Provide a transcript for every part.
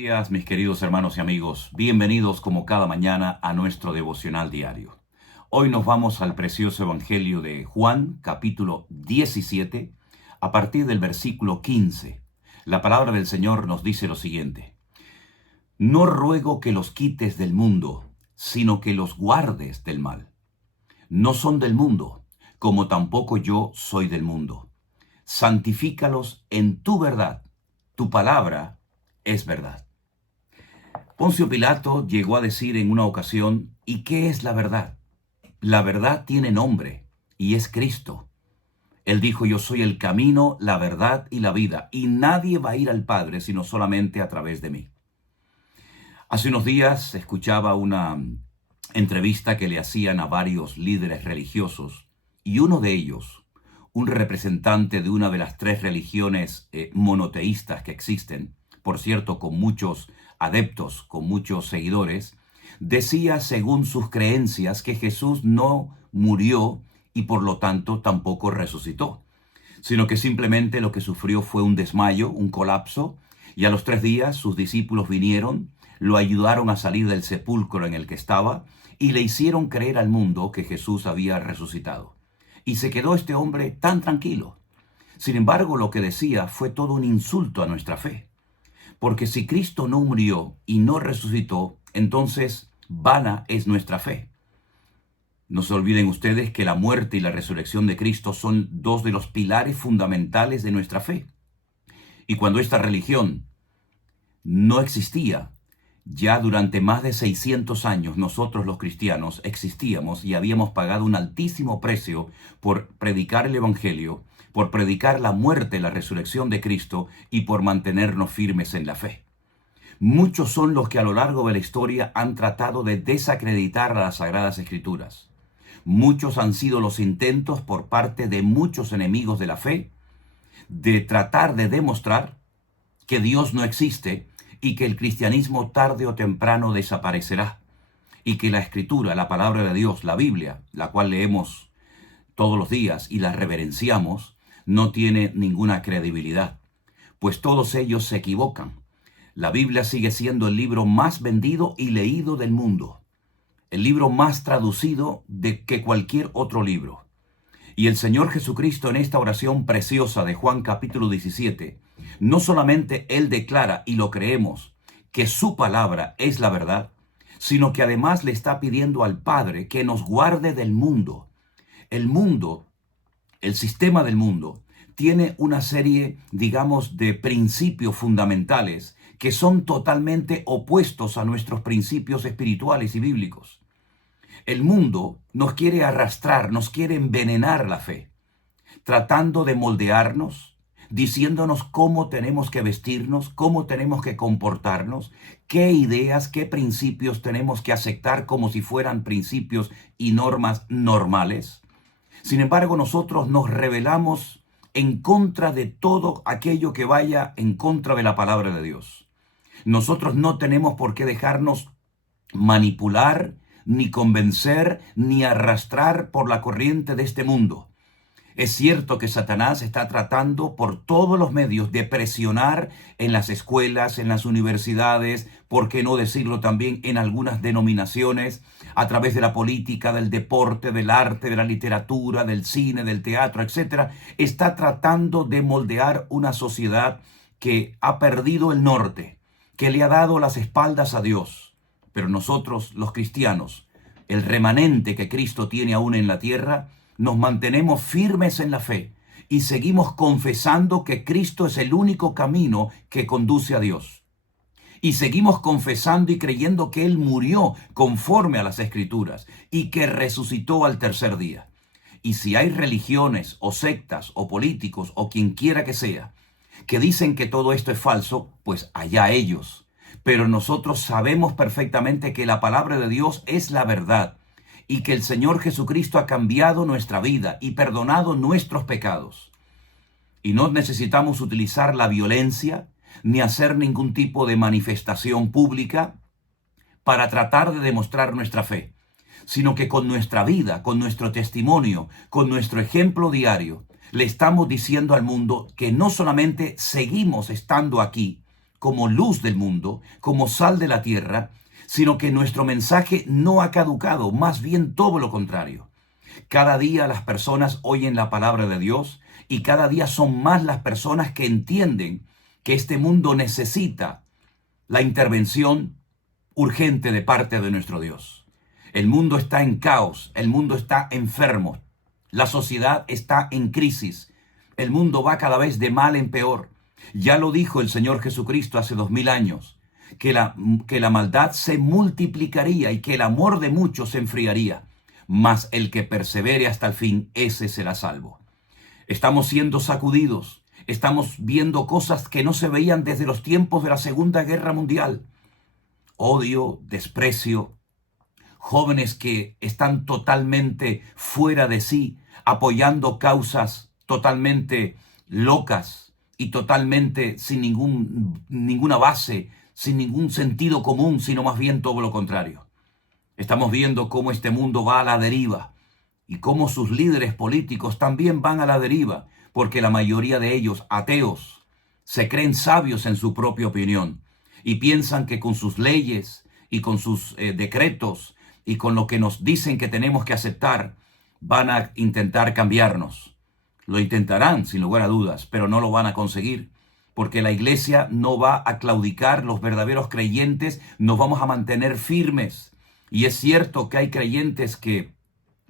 Días, mis queridos hermanos y amigos. Bienvenidos como cada mañana a nuestro devocional diario. Hoy nos vamos al precioso Evangelio de Juan, capítulo 17, a partir del versículo 15. La palabra del Señor nos dice lo siguiente: No ruego que los quites del mundo, sino que los guardes del mal. No son del mundo, como tampoco yo soy del mundo. Santifícalos en tu verdad. Tu palabra es verdad. Poncio Pilato llegó a decir en una ocasión: ¿y qué es la verdad? La verdad tiene nombre, y es Cristo. Él dijo: yo soy el camino, la verdad y la vida, y nadie va a ir al Padre sino solamente a través de mí. Hace unos días escuchaba una entrevista que le hacían a varios líderes religiosos, y uno de ellos, un representante de una de las tres religiones monoteístas que existen, por cierto, con muchos adeptos, con muchos seguidores, decía, según sus creencias, que Jesús no murió y por lo tanto tampoco resucitó, sino que simplemente lo que sufrió fue un desmayo, un colapso, y a los 3 días sus discípulos vinieron, lo ayudaron a salir del sepulcro en el que estaba y le hicieron creer al mundo que Jesús había resucitado. Y se quedó este hombre tan tranquilo. Sin embargo, lo que decía fue todo un insulto a nuestra fe. Porque si Cristo no murió y no resucitó, entonces vana es nuestra fe. No se olviden ustedes que la muerte y la resurrección de Cristo son dos de los pilares fundamentales de nuestra fe. Y cuando esta religión no existía, ya durante más de 600 años nosotros los cristianos existíamos y habíamos pagado un altísimo precio por predicar el Evangelio, por predicar la muerte y la resurrección de Cristo y por mantenernos firmes en la fe. Muchos son los que a lo largo de la historia han tratado de desacreditar a las Sagradas Escrituras. Muchos han sido los intentos por parte de muchos enemigos de la fe de tratar de demostrar que Dios no existe y que el cristianismo tarde o temprano desaparecerá y que la Escritura, la palabra de Dios, la Biblia, la cual leemos todos los días y la reverenciamos, no tiene ninguna credibilidad, pues todos ellos se equivocan. La Biblia sigue siendo el libro más vendido y leído del mundo, el libro más traducido que cualquier otro libro. Y el Señor Jesucristo en esta oración preciosa de Juan capítulo 17, no solamente Él declara, y lo creemos, que su palabra es la verdad, sino que además le está pidiendo al Padre que nos guarde del mundo. El mundo, el sistema del mundo, tiene una serie, digamos, de principios fundamentales que son totalmente opuestos a nuestros principios espirituales y bíblicos. El mundo nos quiere arrastrar, nos quiere envenenar la fe, tratando de moldearnos, diciéndonos cómo tenemos que vestirnos, cómo tenemos que comportarnos, qué ideas, qué principios tenemos que aceptar como si fueran principios y normas normales. Sin embargo, nosotros nos rebelamos en contra de todo aquello que vaya en contra de la palabra de Dios. Nosotros no tenemos por qué dejarnos manipular, ni convencer, ni arrastrar por la corriente de este mundo. Es cierto que Satanás está tratando por todos los medios de presionar en las escuelas, en las universidades, por qué no decirlo también en algunas denominaciones, a través de la política, del deporte, del arte, de la literatura, del cine, del teatro, etc. Está tratando de moldear una sociedad que ha perdido el norte, que le ha dado las espaldas a Dios. Pero nosotros, los cristianos, el remanente que Cristo tiene aún en la tierra, nos mantenemos firmes en la fe y seguimos confesando que Cristo es el único camino que conduce a Dios. Y seguimos confesando y creyendo que Él murió conforme a las Escrituras y que resucitó al tercer día. Y si hay religiones o sectas o políticos o quien quiera que sea que dicen que todo esto es falso, pues allá ellos. Pero nosotros sabemos perfectamente que la palabra de Dios es la verdad y que el Señor Jesucristo ha cambiado nuestra vida y perdonado nuestros pecados. Y no necesitamos utilizar la violencia ni hacer ningún tipo de manifestación pública para tratar de demostrar nuestra fe, sino que con nuestra vida, con nuestro testimonio, con nuestro ejemplo diario, le estamos diciendo al mundo que no solamente seguimos estando aquí, como luz del mundo, como sal de la tierra, sino que nuestro mensaje no ha caducado, más bien todo lo contrario. Cada día las personas oyen la palabra de Dios y cada día son más las personas que entienden que este mundo necesita la intervención urgente de parte de nuestro Dios. El mundo está en caos, el mundo está enfermo, la sociedad está en crisis, el mundo va cada vez de mal en peor. Ya lo dijo el Señor Jesucristo hace 2000 años, que la maldad se multiplicaría y que el amor de muchos se enfriaría, mas el que persevere hasta el fin, ese será salvo. Estamos siendo sacudidos, estamos viendo cosas que no se veían desde los tiempos de la Segunda Guerra Mundial. Odio, desprecio, jóvenes que están totalmente fuera de sí, apoyando causas totalmente locas y totalmente sin ninguna base, sin ningún sentido común, sino más bien todo lo contrario. Estamos viendo cómo este mundo va a la deriva y cómo sus líderes políticos también van a la deriva, porque la mayoría de ellos, ateos, se creen sabios en su propia opinión y piensan que con sus leyes y con sus decretos y con lo que nos dicen que tenemos que aceptar, van a intentar cambiarnos. Lo intentarán, sin lugar a dudas, pero no lo van a conseguir, porque la iglesia no va a claudicar, los verdaderos creyentes nos vamos a mantener firmes. Y es cierto que hay creyentes que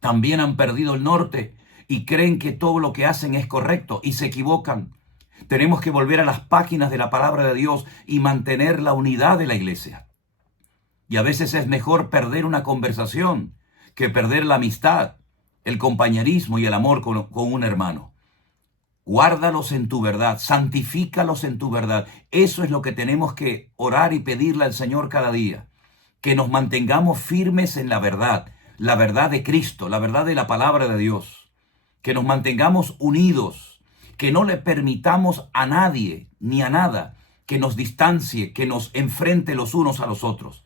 también han perdido el norte y creen que todo lo que hacen es correcto y se equivocan. Tenemos que volver a las páginas de la palabra de Dios y mantener la unidad de la iglesia. Y a veces es mejor perder una conversación que perder la amistad, el compañerismo y el amor con un hermano. Guárdalos en tu verdad, santifícalos en tu verdad. Eso es lo que tenemos que orar y pedirle al Señor cada día. Que nos mantengamos firmes en la verdad de Cristo, la verdad de la palabra de Dios. Que nos mantengamos unidos, que no le permitamos a nadie ni a nada que nos distancie, que nos enfrente los unos a los otros.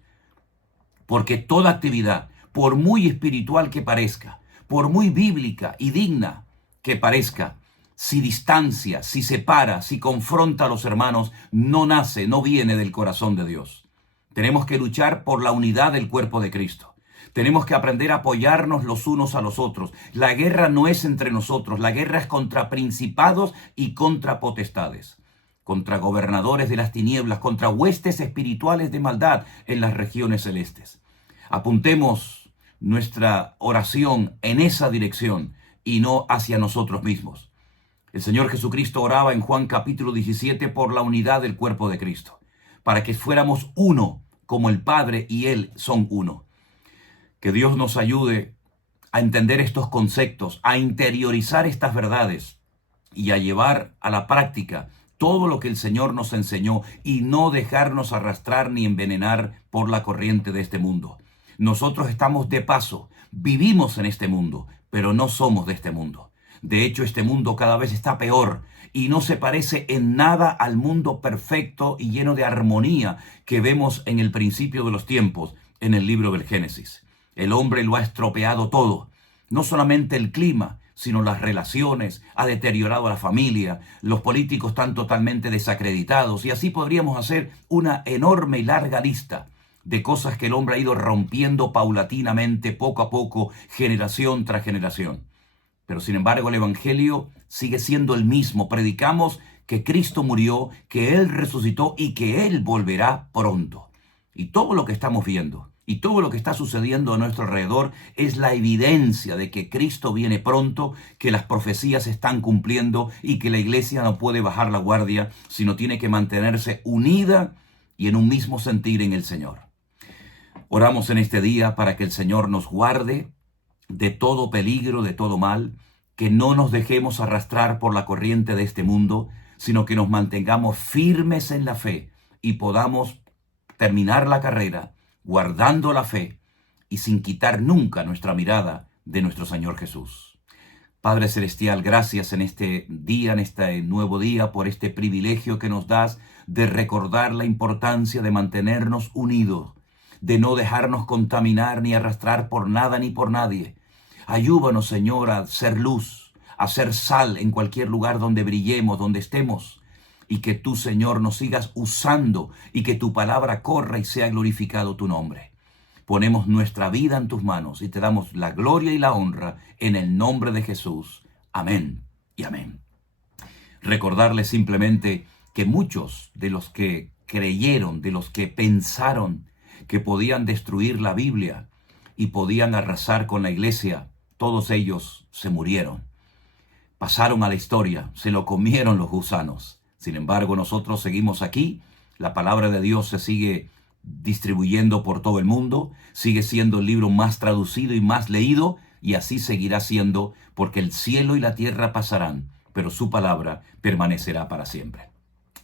Porque toda actividad, por muy espiritual que parezca, por muy bíblica y digna que parezca, si distancia, si separa, si confronta a los hermanos, no nace, no viene del corazón de Dios. Tenemos que luchar por la unidad del cuerpo de Cristo. Tenemos que aprender a apoyarnos los unos a los otros. La guerra no es entre nosotros, la guerra es contra principados y contra potestades, contra gobernadores de las tinieblas, contra huestes espirituales de maldad en las regiones celestes. Apuntemos nuestra oración en esa dirección y no hacia nosotros mismos. El Señor Jesucristo oraba en Juan capítulo 17 por la unidad del cuerpo de Cristo, para que fuéramos uno, como el Padre y Él son uno. Que Dios nos ayude a entender estos conceptos, a interiorizar estas verdades y a llevar a la práctica todo lo que el Señor nos enseñó y no dejarnos arrastrar ni envenenar por la corriente de este mundo. Nosotros estamos de paso, vivimos en este mundo, pero no somos de este mundo. De hecho, este mundo cada vez está peor y no se parece en nada al mundo perfecto y lleno de armonía que vemos en el principio de los tiempos, en el libro del Génesis. El hombre lo ha estropeado todo, no solamente el clima, sino las relaciones, ha deteriorado a la familia, los políticos están totalmente desacreditados y así podríamos hacer una enorme y larga lista de cosas que el hombre ha ido rompiendo paulatinamente, poco a poco, generación tras generación. Pero sin embargo el Evangelio sigue siendo el mismo. Predicamos que Cristo murió, que Él resucitó y que Él volverá pronto. Y todo lo que estamos viendo y todo lo que está sucediendo a nuestro alrededor es la evidencia de que Cristo viene pronto, que las profecías se están cumpliendo y que la iglesia no puede bajar la guardia, sino tiene que mantenerse unida y en un mismo sentir en el Señor. Oramos en este día para que el Señor nos guarde de todo peligro, de todo mal, que no nos dejemos arrastrar por la corriente de este mundo, sino que nos mantengamos firmes en la fe y podamos terminar la carrera guardando la fe y sin quitar nunca nuestra mirada de nuestro Señor Jesús. Padre Celestial, gracias en este día, en este nuevo día, por este privilegio que nos das de recordar la importancia de mantenernos unidos, de no dejarnos contaminar ni arrastrar por nada ni por nadie. Ayúdanos, Señor, a ser luz, a ser sal en cualquier lugar donde brillemos, donde estemos, y que tú, Señor, nos sigas usando y que tu palabra corra y sea glorificado tu nombre. Ponemos nuestra vida en tus manos y te damos la gloria y la honra en el nombre de Jesús. Amén y amén. Recordarles simplemente que muchos de los que creyeron, de los que pensaron que podían destruir la Biblia y podían arrasar con la iglesia, todos ellos se murieron. Pasaron a la historia, se lo comieron los gusanos. Sin embargo, nosotros seguimos aquí, la palabra de Dios se sigue distribuyendo por todo el mundo, sigue siendo el libro más traducido y más leído, y así seguirá siendo, porque el cielo y la tierra pasarán, pero su palabra permanecerá para siempre.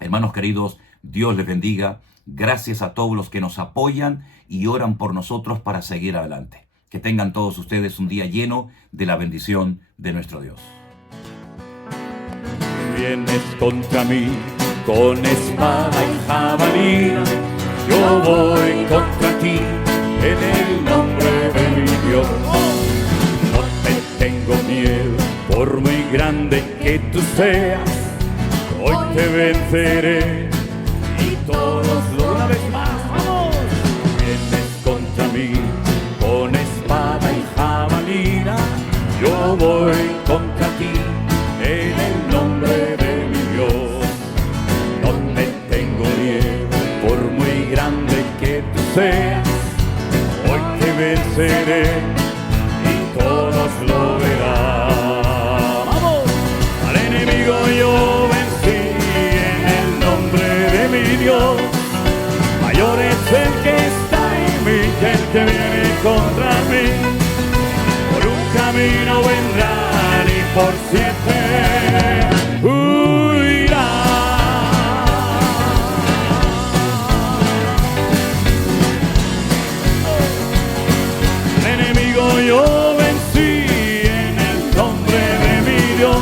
Hermanos queridos, Dios les bendiga. Gracias a todos los que nos apoyan y oran por nosotros para seguir adelante. Que tengan todos ustedes un día lleno de la bendición de nuestro Dios. Vienes contra mí con espada y jabalina, yo voy contra ti en el nombre de mi Dios. No te tengo miedo, por muy grande que tú seas, hoy te venceré y todos una vez más, vamos. Vienes contra mí con espada y jabalina, yo voy contra ti en el nombre de mi Dios. No te tengo miedo, por muy grande que tú seas, hoy te venceré y todos lo verán. ¡Vamos! Al enemigo yo vencí en el nombre de mi Dios. Mayor es el que está en mí que el que viene contra mí. Por un camino vendrán y por 7 huirán. El enemigo yo vencí en el nombre de mi Dios.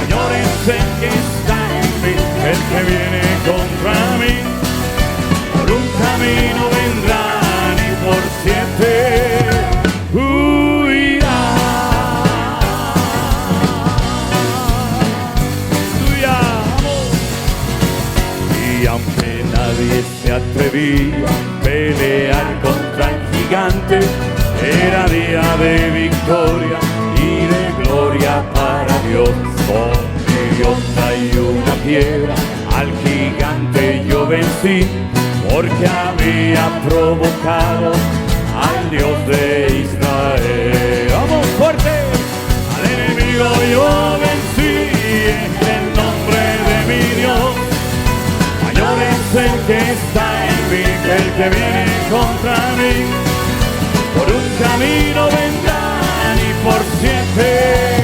Mayor es el que está en mí que el que viene contra mí. Por un camino vendrán y por 7 huirán. Y aunque nadie se atrevía a pelear contra el gigante, era día de victoria y de gloria para Dios. Con mi idiota y una piedra al gigante yo vencí, porque había provocado al Dios de Israel. ¡Vamos fuerte! Al enemigo yo vencí en el nombre de mi Dios. Mayor es el que está en mí que el que viene contra mí. Por un camino vendrán y por 7